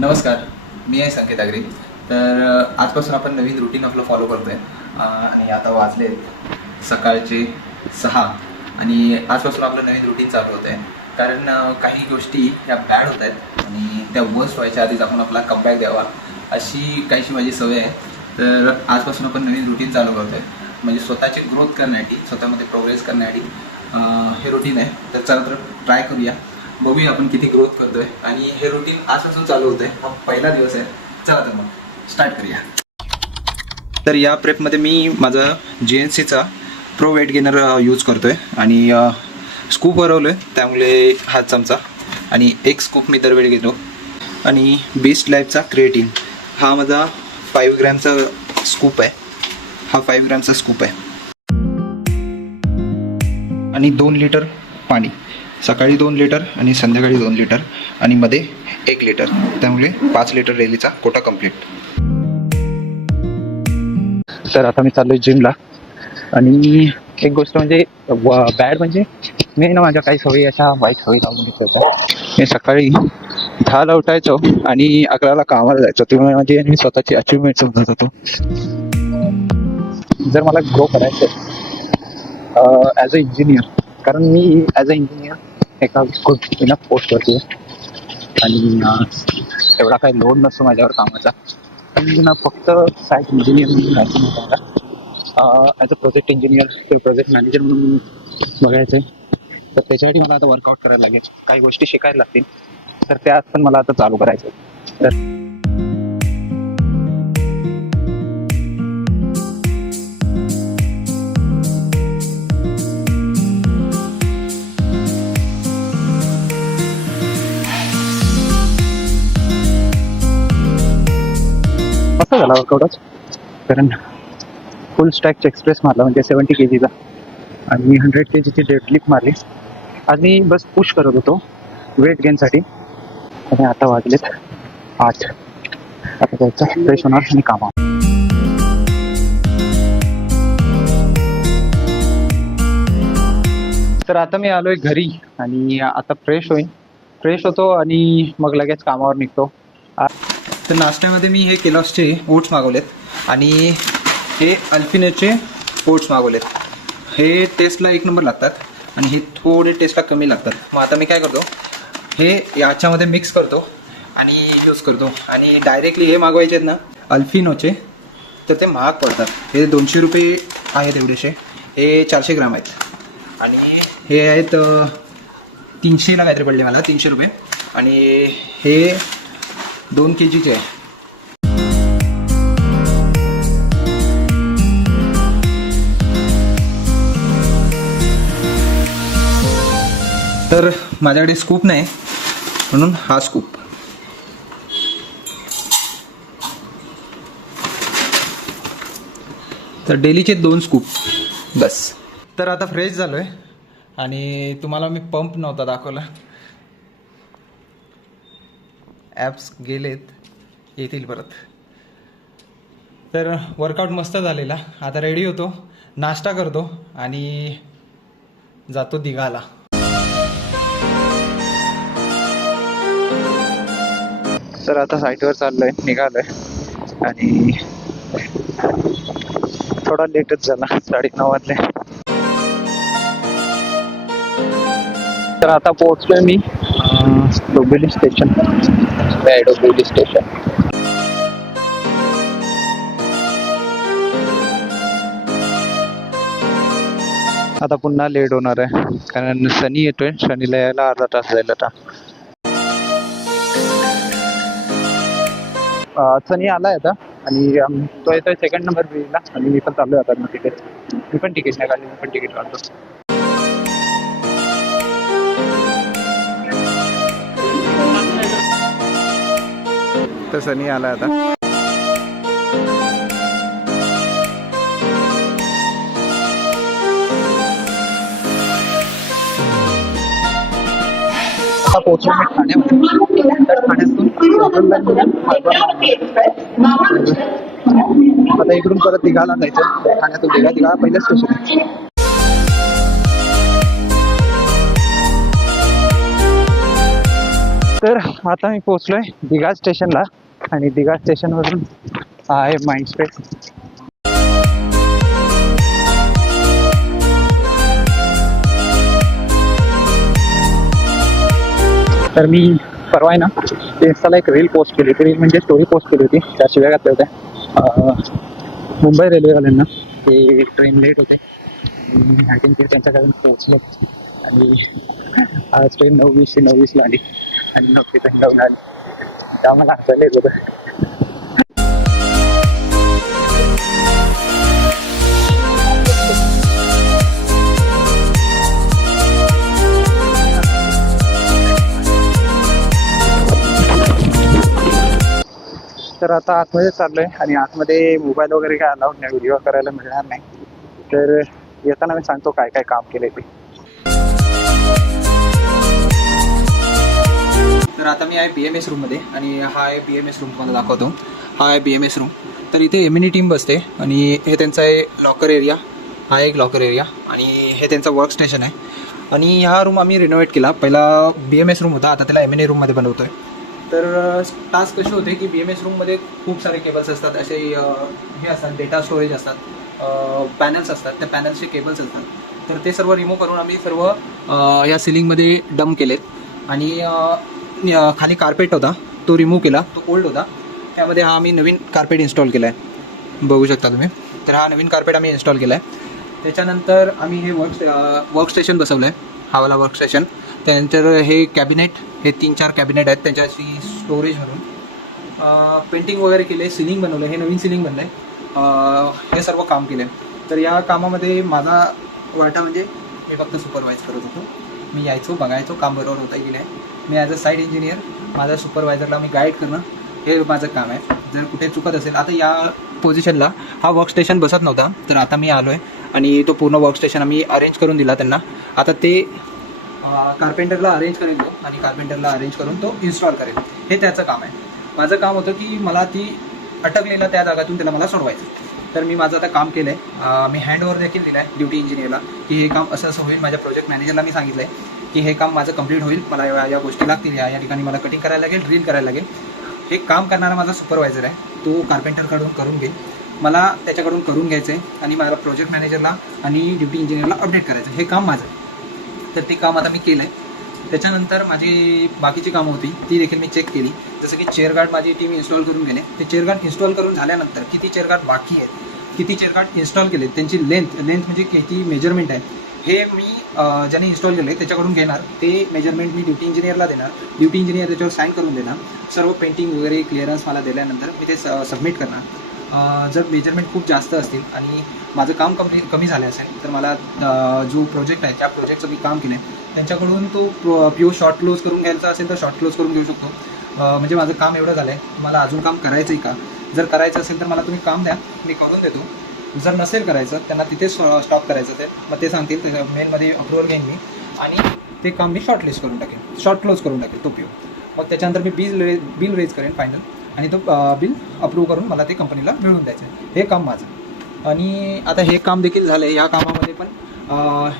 नमस्कार, मी आहे संकेत आगरी. तर आजपासून आपण नवीन रुटीन आपलं फॉलो करतो आहे आणि आता वाजले सकाळचे 6 आणि आजपासून आपलं नवीन रुटीन चालू होतं आहे. कारण काही गोष्टी ह्या बॅड होत आहेत आणि त्या वर्स्ट व्हायच्या आधीच आपण आपला कमबॅक द्यावा अशी काहीशी माझी सवय आहे. तर आजपासून आपण नवीन रुटीन चालू करतो आहे, म्हणजे स्वतःची ग्रोथ करण्यासाठी, स्वतःमध्ये प्रोग्रेस करण्यासाठी हे रुटीन आहे. तर चला तर ट्राय करूया, बघूया आपण किती ग्रोथ करतोय. आणि हे रुटीन आजपासून चालू होतंय, हा पहिला दिवस आहे. चला तर मग स्टार्ट करूया. तर या प्रेपमध्ये मी माझं GNCचा प्रो वेट गेनर यूज करतोय आणि स्कूप वरवलोय, त्यामुळे हा चमचा आणि एक स्कूप मी दरवेळी घेतो. आणि बेस्ट लाईफचा क्रिएटिन हा माझा 5 ग्रॅमचा स्कूप आहे. हा 5 ग्रॅमचा स्कूप आहे. आणि 2 लिटर पाणी, सकाळी 2 लिटर आणि संध्याकाळी 2 लिटर आणि मध्ये 1 लिटर, त्यामुळे 5 लिटर डेलीचा कोटा कंप्लीट. तर आता मी चाललोय जिमला. आणि एक गोष्ट म्हणजे बॅड म्हणजे मी ना माझ्या काही सवयी अशा वाईट सवयी लावून घेतल्या होत्या. मी सकाळी 10ला उठायचो आणि 11ला कामाला जायचो, त्यामुळे माझी मी स्वतःची अचिव्हमेंट समजत होतो. जर मला ग्रो करायचं ॲज अ इंजिनियर, कारण मी ॲज अ इंजिनियर एका गुड इनफ पोस्टवरती आहे आणि एवढा काही लोड नसतो माझ्यावर कामाचा. पण फक्त साईट इंजिनियर म्हणून राहायचं नाही मला, ॲज अ प्रोजेक्ट इंजिनियर किंवा प्रोजेक्ट मॅनेजर म्हणून बघायचं आहे. तर त्याच्यासाठी मला आता वर्कआउट करायला लागेल, काही गोष्टी शिकायला लागतील. तर त्यात पण मला आता चालू करायचं आहे. तर मस्त झाला वर्कआउटच, कारण फुल स्टॅकचा एक्सप्रेस मारला, म्हणजे 70 kgचा, आणि मी 100 kgची डेडलिफ्ट मारली. आज मी बस पुश करत होतो वेट गेनसाठी. आणि आता वाजलेत 8. आता जायचं, फ्रेश होणार आणि कामावर. तर आता मी आलोय घरी आणि आता फ्रेश होतो आणि मग लगेच कामावर निघतो. तर नाश्त्यामध्ये मी हे केलॉग्सचे ओट्स मागवलेत आणि हे अल्पिनोचे ओट्स मागवलेत. हे टेस्टला 1 नंबर लागतात आणि हे थोडे टेस्टला कमी लागतात. मग आता मी काय करतो, हे याच्यामध्ये मिक्स करतो आणि यूज करतो. आणि डायरेक्टली हे मागवायचे आहेत ना अल्पिनोचे, तर ते महाग पडतात. हे 200 रुपये आहेत एवढेसे. हे 400 ग्राम आहेत आणि हे आहेत 300ला काहीतरी पडले मला, 300 रुपये. आणि हे 2 kgचे आहे. तर माझ्याकडे स्कूप नाही म्हणून हा स्कूप. तर डेलीचे 2 स्कूप बस. तर आता फ्रेश झालोय आणि तुम्हाला मी पंप नव्हता दाखवला. ॲप्स गेलेत, येतील परत. तर वर्कआउट मस्त झालेला. आता रेडी होतो, नाश्ता करतो आणि जातो दिघाला. तर आता साईटवर चाललोय, निघालोय आणि थोडा लेटच झाला, 9:30 वाजले. तर आता पोहोचलोय मी डोंबिवली स्टेशन. डोंबिवली स्टेशन. आता पुन्हा लेट होणार आहे, कारण शनी येतोय. शनीला यायला अर्धा तास जाईल आता. सनी आलाय आता आणि तो येतोय 2nd नंबर बिलला. आणि मी पण चाललोय आता तिकीट. मी पण तिकीट नाही काढली, मी पण तिकीट काढतो. तर सनी आलाय आता. आता पोहोचलो मी ठाण्यामध्ये. तर ठाण्यातून आता इकडून परत दिघाला जायचं. ठाण्यातून दिघा पहिलं स्टेशन आहे. तर आता मी पोचलोय दिघा स्टेशनला आणि दिघा स्टेशनवरून आहे माइंड स्पेस. तर मी परवा आहे ना इन्स्टाला एक रील पोस्ट केली. ती रील म्हणजे स्टोरी पोस्ट केली होती. त्या शिव्या घातल्या होत्या मुंबई रेल्वेवाल्यांना. ते ट्रेन लेट होते आय थिंक ते त्यांच्याकडून पोहोचलं आणि आज ट्रेन 9:20 आली आणि 9:10 आली. त्या मला हसायला येत होतं. तर आता आतमध्ये चाललोय आणि आतमध्ये मोबाईल वगैरे काय अलाउड नाही, व्हिडिओ करायला मिळणार नाही. तर येताना मी सांगतो काय काय काम केलंय ते. तर आता मी आहे BMS रूममध्ये आणि हा आहे BMS रूम तुम्हाला दाखवतो. हा आहे BMS रूम. तर इथे एमिनी टीम बसते आणि हे त्यांचा आहे लॉकर एरिया. हा एक लॉकर एरिया आणि हे त्यांचं वर्क स्टेशन आहे. आणि हा रूम आम्ही रिनोव्हेट केला. पहिला BMS रूम होता, आता त्याला एमिनी रूममध्ये बनवतो आहे. तर टास्क कसे होते की BMS रूममध्ये खूप सारे केबल्स असतात. असे हे असतात, डेटा स्टोरेज असतात, पॅनल्स असतात, त्या पॅनल्सचे केबल्स असतात. तर ते सर्व रिमूव्ह करून आम्ही सर्व या सिलिंगमध्ये डंप केलेत आणि खाली कार्पेट होता तो रिमूव्ह केला, तो ओल्ड होता. त्यामध्ये हा आम्ही नवीन कार्पेट इन्स्टॉल केला आहे, बघू शकता तुम्ही. तर हा नवीन कार्पेट आम्ही इन्स्टॉल केला आहे. त्याच्यानंतर आम्ही हे वर्क स्टेशन बसवलं आहे, हावाला वर्क स्टेशन. त्यानंतर हे कॅबिनेट, हे 3-4 कॅबिनेट आहेत त्यांच्याशी स्टोरेज म्हणून. पेंटिंग वगैरे केले, सिलिंग बनवलं, हे नवीन सिलिंग बनलं आहे. हे सर्व काम केलं आहे. तर या कामामध्ये माझा वाटा म्हणजे मी फक्त सुपरवाईज करत होतो. मी यायचो, बघायचो काम बरोबर होतं की नाही. मी ॲज अ साईट इंजिनियर माझ्या सुपरवायझरला मी गाईड करणं हे माझं काम आहे. जर कुठे चुकत असेल, आता या पोझिशनला हा वर्क स्टेशन बसत नव्हता, तर आता मी आलो आहे आणि तो पूर्ण वर्क स्टेशन आम्ही अरेंज करून दिला त्यांना. आता ते कार्पेंटरला अरेंज करेल तो आणि कार्पेंटरला अरेंज करून तो इन्स्टॉल करेल. हे त्याचं काम आहे. माझं काम होतं की मला ती अटकलेलं त्या जागातून त्याला मला सोडवायचं. तर मी माझं आता काम केलं आहे. मी हँडओव्हर देखील दिला आहे ड्युटी इंजिनियरला की हे काम असं असं होईल. माझ्या प्रोजेक्ट मॅनेजरला मी सांगितलं आहे की हे काम माझं कंप्लीट होईल, मला या गोष्टी लागतील, या ठिकाणी मला कटिंग करायला लागेल, ड्रिल करायला लागेल. हे काम करणारा माझा सुपरवायझर आहे, तो कार्पेंटरकडून करून घेईल. मला त्याच्याकडून करून घ्यायचं आहे आणि मला प्रोजेक्ट मॅनेजरला आणि ड्युटी इंजिनियरला अपडेट करायचं. हे काम माझं आहे. तर ते काम आता मी केलं आहे. त्याच्यानंतर माझी बाकीची कामं होती ती देखील मी चेक केली. जसं की चेअर गार्ड माझी टीम इन्स्टॉल करून गेले. ते चेअर गार्ड इन्स्टॉल करून झाल्यानंतर किती चेअर गार्ड बाकी आहेत, किती चेअर गार्ड इन्स्टॉल केले, त्यांची लेंथ म्हणजे किती मेजरमेंट आहे, हे मी ज्याने इन्स्टॉल केलं आहे त्याच्याकडून घेणार. ते मेजरमेंट मी ड्युटी इंजिनियरला देणार. ड्युटी इंजिनियर त्याच्यावर साईन करून देणार. सर्व पेंटिंग वगैरे क्लिअरन्स मला दिल्यानंतर मी ते सबमिट करणार. जर मेजरमेंट खूप जास्त असतील आणि माझं काम कमी झालं असेल तर मला जो प्रोजेक्ट आहे त्या प्रोजेक्टचं मी काम केलं आहे त्यांच्याकडून तो PO शॉर्ट क्लोज करून घ्यायचा असेल तर शॉर्ट क्लोज करून घेऊ शकतो. म्हणजे माझं काम एवढं झालं आहे, तुम्हाला अजून काम करायचं आहे का? जर करायचं असेल तर मला तुम्ही काम द्या, मी करून देतो. जर नसेल करायचं त्यांना तिथेच स्टॉप करायचं ते मग ते सांगतील, त्या मेलमध्ये अप्रुव्हल घेईन मी आणि ते काम मी शॉर्ट लिस्ट करून टाकेन, शॉर्ट क्लोज करून टाकेन तो PO. मग त्याच्यानंतर मी बिल रेज करेन फायनल आणि तो बिल अप्रूव्ह करून मला ते कंपनीला मिळवून द्यायचं. हे काम माझं. आणि आता हे काम देखील झालं आहे. या कामामध्ये पण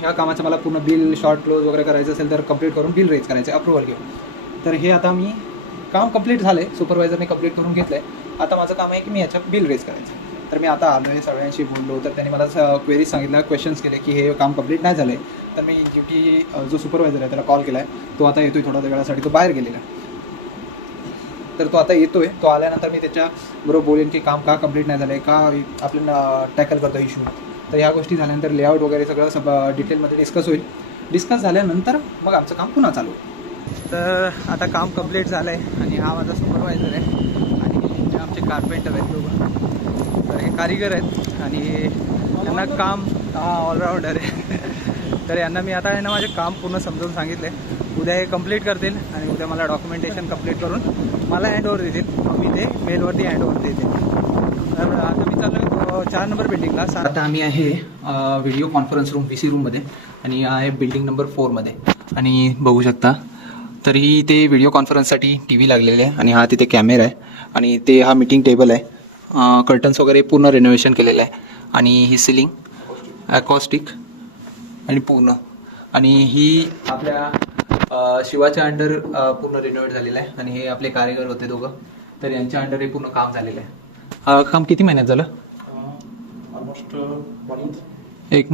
ह्या कामाचं मला पूर्ण बिल शॉर्ट क्लोज वगैरे करायचं असेल तर कंप्लीट करून बिल रेज करायचं आहे अप्रूव्हल घेऊन. तर हे आता मी काम कंप्लीट झालं आहे, सुपरवायझरने कंप्लीट करून घेतलं आहे. आता माझं काम आहे की मी याच्यात बिल रेज करायचं. तर मी आता आलो आहे, सगळ्यांशी बोललो. तर त्यांनी मला क्वेरीज सांगितल्या, क्वेश्चन्स केले की हे काम कंप्लीट नाही झालं आहे. तर मी ड्युटी जो सुपरवायझर आहे त्याला कॉल केला आहे. तो आता येतो आहे, थोड्या वेळासाठी तो बाहेर गेलेला आहे. तर तो आता येतो आहे. तो आल्यानंतर मी त्याच्याबरोबर बोलेन की काम का कंप्लीट नाही झालं आहे, का आपल्याला टॅकल करतो इश्यू. तर ह्या गोष्टी झाल्यानंतर लेआउट वगैरे सगळं डिटेलमध्ये डिस्कस होईल. डिस्कस झाल्यानंतर मग आमचं काम पुन्हा चालू होईल. तर आता काम कंप्लीट झालं आहे आणि हा माझा सुपरवायझर आहे आणि आमचे कार्पेंटर आहेत दोघं. तर हे कारिगर आहेत आणि यांना काम ऑलराऊंडर आहे. तर यांना मी आता यांना माझे काम पूर्ण समजावून सांगितले. उद्या हे कंप्लीट करतील आणि उद्या मला डॉक्युमेंटेशन कंप्लीट करून मला हँडओव्हर देतील. मग मी ते मेलवरती हँडओव्हर देतील. तर आता मी चालू 4 नंबर बिल्डिंगला. आता आम्ही आहे व्हिडिओ कॉन्फरन्स रूम VC रूममध्ये आणि आहे बिल्डिंग नंबर 4मध्ये आणि बघू शकता. तरी ते व्हिडिओ कॉन्फरन्ससाठी TV लागलेले आहे आणि हा तिथे कॅमेरा आहे आणि ते हा मीटिंग टेबल आहे. कर्टन्स वगैरे पूर्ण रिनोव्हेशन केलेलं आहे आणि ही सिलिंग ॲकॉस्टिक आणि पूर्ण आणि ही आपल्या शिवाच्या अंडर पूर्ण रिनोव्हेट झालेलं आहे आणि हे आपले कारीगर होते दोघं, तर यांच्या अंडर हे पूर्ण काम झालेलं आहे. काम किती महिन्यात झालं? ऑलमोस्ट 1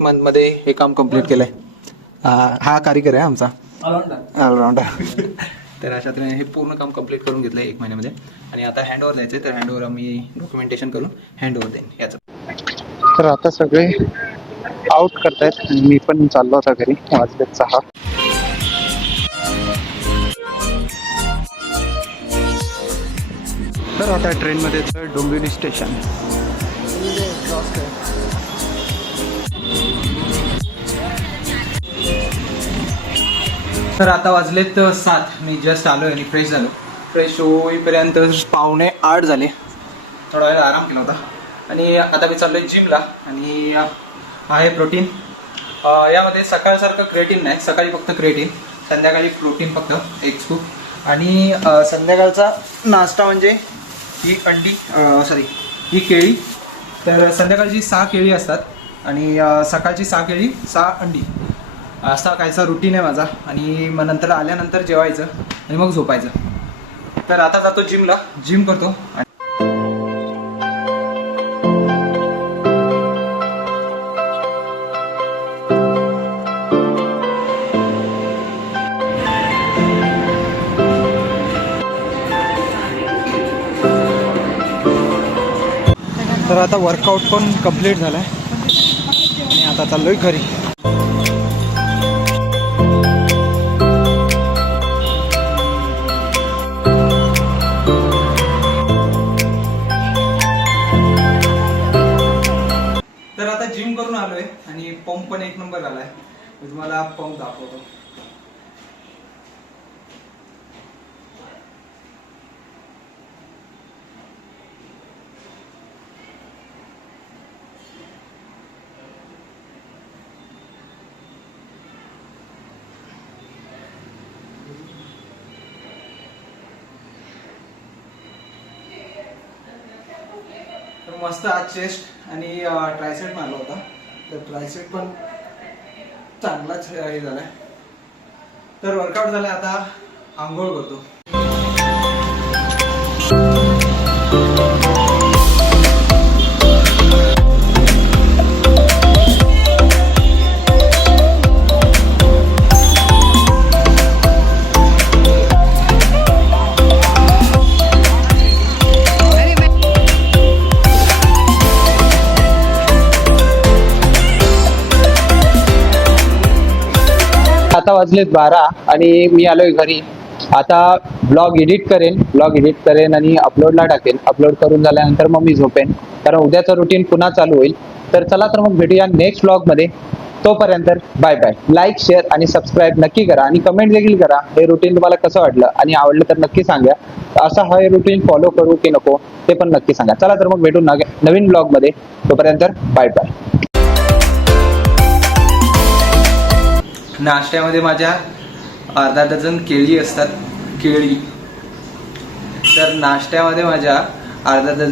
मंथ मध्ये हे काम कम्प्लीट केलंय. हा कारीगर आहे आमचा ऑलराऊंडर. तर अशा तऱ्हेने हे पूर्ण काम कम्प्लीट करून घेतलं 1 महिन्यामध्ये आणि आता हँडओव्हर द्यायचं. तर हँडओव्हर आम्ही डॉक्युमेंटेशन करून हँडओव्हर देईन याचं. तर आता सगळे आउट करतायत आणि मी पण चाललो होता घरी. वाजले 6. तर आता ट्रेनमध्ये डोंबिवली स्टेशन. तर आता वाजलेत 7. मी जस्ट आलो आणि फ्रेश झालो. फ्रेश होईपर्यंत 7:45 झाले. थोडा वेळ आराम केला होता आणि आता मी चाललो आहे जिमला. आणि आहे प्रोटीन. यामध्ये सकाळसारखं क्रिएटिन नाही, सकाळी फक्त क्रिएटिन, संध्याकाळी प्रोटीन फक्त 1 स्कूप. आणि संध्याकाळचा नाश्ता म्हणजे ही ही केळी. तर संध्याकाळची 6 केळी असतात आणि सकाळची 6 केळी 6 अंडी असा कायचा रुटीन आहे माझा. आणि मग नंतर आल्यानंतर जेवायचं आणि मग झोपायचं. तर आता जातो जिमला, जिम करतो. तर आता वर्कआउट पण कंप्लीट झाला आहे आणि आता चाललोय घरी. तर आता जिम करून आलोय आणि पंप पण 1 नंबर झालाय. मी तुम्हाला पंप दाखवतो. तर मस्त आज चेस्ट आणि ट्रायसेट मारला होता. तर ट्रायसेट पण चांगलाच हे झालाय. तर वर्कआउट झालाय. आता आंघोळ करतो. आता वाजलेत 12 आणि मी आलोय घरी. आता ब्लॉग एडिट करेन आणि अपलोडला टाकेन. अपलोड करून झाल्यानंतर मग मी झोपेन, कारण उद्याचं रुटीन पुन्हा चालू होईल. तर चला तर मग भेटूया नेक्स्ट ब्लॉगमध्ये. तोपर्यंत बाय बाय. लाईक, शेअर आणि सबस्क्राईब नक्की करा आणि कमेंट देखील करा. हे रुटीन तुम्हाला कसं वाटलं आणि आवडलं तर नक्की सांगा. असं हे रुटीन फॉलो करू की नको ते पण नक्की सांगा. चला तर मग भेटू नवीन ब्लॉगमध्ये. तोपर्यंत बाय बाय. नाश्त्यामध्ये माझ्या अर्धा डझन केळी असतात. केळी. तर नाश्त्यामध्ये माझ्या अर्धा डझन